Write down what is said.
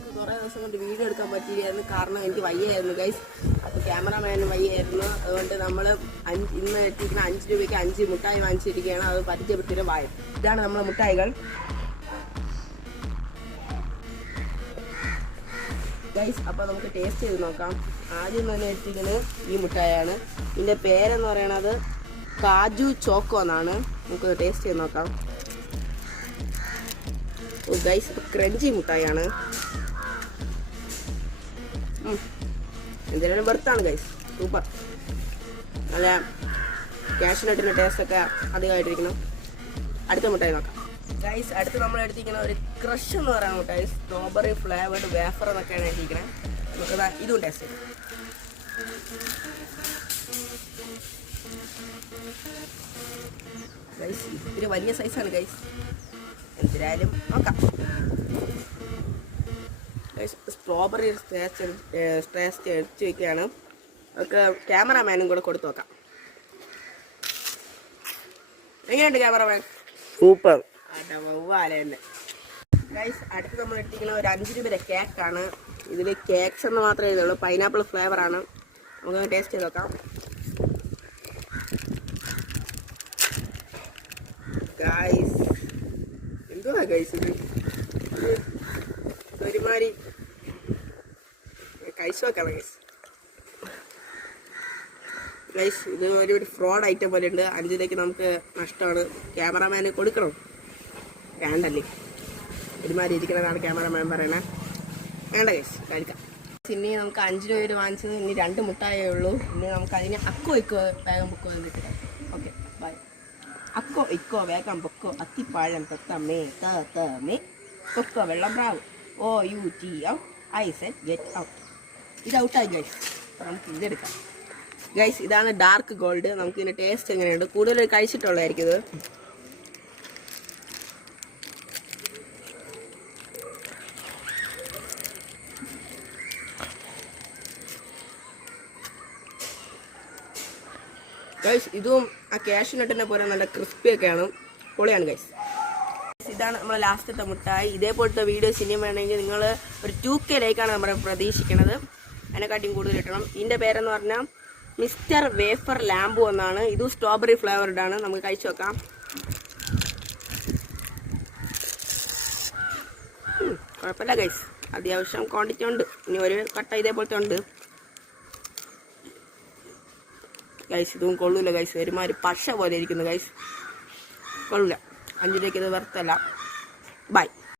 നമുക്ക് കുറേ ദിവസം കൊണ്ട് വീഡിയോ എടുക്കാൻ പറ്റില്ലായിരുന്നു, കാരണം എനിക്ക് വയ്യായിരുന്നു ഗൈസ്. അപ്പോൾ ക്യാമറാമാനും വയ്യായിരുന്നു. അതുകൊണ്ട് നമ്മൾ ഇന്ന് എത്തിക്കുന്ന 5 രൂപയ്ക്ക് 5 മുട്ടായി വാങ്ങിച്ചിരിക്കുകയാണ്. അത് പരിചയപ്പെടുത്തിയിട്ട് വായ. ഇതാണ് നമ്മളെ മുട്ടായികൾ ഗൈസ്. അപ്പോൾ നമുക്ക് ടേസ്റ്റ് ചെയ്ത് നോക്കാം. ആദ്യം തന്നെ എടുത്തിരിക്കുന്നത് ഈ മുട്ടായാണ്. ഇതിൻ്റെ പേരെന്ന് പറയണത് കാജു ചോക്കോ എന്നാണ്. നമുക്ക് ടേസ്റ്റ് ചെയ്ത് നോക്കാം. ഓ ഗൈസ്, ക്രഞ്ചി മുട്ടായാണ്. എന്തെങ്കിലും ബർത്താണ് ഗൈസ്, സൂപ്പർ. നല്ല കാഷ്നട്ടിൻ്റെ ടേസ്റ്റൊക്കെ അധികമായിട്ടിരിക്കണം. അടുത്ത മുട്ടായി നോക്കാം ഗൈസ്. അടുത്ത് നമ്മൾ എടുത്തിരിക്കുന്ന ഒരു ക്രഷ് എന്ന് പറയുന്ന മുട്ടായി, സ്ട്രോബെറി ഫ്ലേവേർഡ് വേഫർ എന്നൊക്കെയാണ് എടുത്തിരിക്കുന്നത്. നമുക്ക് ഇതും ടേസ്റ്റ് ചെയ്യാം. ഗൈസ് ഇത്തിരി വലിയ സൈസാണ് ഗൈസ്, എന്തായാലും നോക്കാം. സ്ട്രോബെറി ടേസ്റ്റ് എടുത്ത് വയ്ക്കുകയാണ്. നമുക്ക് ക്യാമറാമാനും കൂടെ കൊടുത്തു നോക്കാം. എങ്ങനെയുണ്ട് ക്യാമറാമാൻ? സൂപ്പർ. തന്നെ ഗൈസ്. അടുത്ത് നമ്മൾ എടുത്തിരിക്കുന്ന ഒരു 5 രൂപയുടെ കേക്കാണ്. ഇതിൽ കേക്ക്സ് എന്ന് മാത്രമേ ഇതുള്ളൂ, പൈനാപ്പിൾ ഫ്ലേവറാണ്. നമുക്ക് ടേസ്റ്റ് ചെയ്ത് നോക്കാം. ഗൈസ് എന്തുവാ ഗൈസ് ഇത്? ഒരുമാതിരി കഴിച്ചു നോക്കാം ഗൈസ്. ഗൈസ് ഇത് ഒരു ഫ്രോഡ് ഐറ്റം പോലെ ഉണ്ട്. 5 രൂപയ്ക്ക് നമുക്ക് നഷ്ടമാണ്. ക്യാമറാമാന് കൊടുക്കണം, വേണ്ടല്ലേ? ഒരുമാതിരി ഇരിക്കണതാണ് ക്യാമറാമാൻ പറയണേ. വേണ്ട ഗൈസ്, കഴിക്കാം. ഇനി നമുക്ക് 5 രൂപ വാങ്ങിച്ചത് ഇനി 2 മുട്ടായേ ഉള്ളൂ. ഇനി നമുക്ക് അതിന് അക്കോ ഇക്കോ വേഗം പൊക്കോ എന്നിട്ട്. Okay bye. അക്കോ ഇക്കോ വേഗം പൊക്കോ, അത്തിപ്പാഴം തൊത്തമ്മേ തമ്മേ പൊക്കോ വെള്ളം പ്രാവ് OUT I said get out. ഇത് ഔട്ടായി ഗൈസ്. നമുക്ക് ഇതെടുക്കാം ഗൈസ്. ഇതാണ് ഡാർക്ക് ഗോൾഡ്. നമുക്ക് ഇതിൻ്റെ ടേസ്റ്റ് എങ്ങനെയുണ്ട്? കൂടുതൽ കഴിച്ചിട്ടുള്ളതായിരിക്കും ഇത്. ഗൈസ് ഇതും ആ കാഷ്നട്ടിനെ പോലെ നല്ല ക്രിസ്പിയൊക്കെയാണ്, പൊളിയാണ് ഗൈസ്. ഇതാണ് നമ്മൾ ലാസ്റ്റത്തെ മുട്ടായി. ഇതേപോലത്തെ വീഡിയോസ് ഇനിയും വേണമെങ്കിൽ നിങ്ങൾ ഒരു 2K ലൈക്കാണ് നമ്മൾ പ്രതീക്ഷിക്കുന്നത്. അതിനെക്കാട്ടിയും കൂടുതൽ കിട്ടണം. ഇതിൻ്റെ പേരെന്ന് പറഞ്ഞാൽ മിസ്റ്റർ വേഫർ ലാംബോ എന്നാണ്. ഇതും സ്ട്രോബെറി ഫ്ലേവർഡ് ആണ്. നമുക്ക് കഴിച്ചു നോക്കാം. കുഴപ്പമില്ല ഗൈസ്, അത്യാവശ്യം ക്വാണ്ടിറ്റി ഉണ്ട്. ഇനി ഒരു കട്ട ഇതേപോലത്തെ ഉണ്ട് ഗൈസ്. ഇതും കൊള്ളൂല ഗൈസ്, ഒരുമാതിരി പശ പോലെ ഇരിക്കുന്നു ഗൈസ്, കൊള്ളൂല. 5 രൂപയ്ക്ക് ഇത് വെറുത്തല്ല. ബൈ.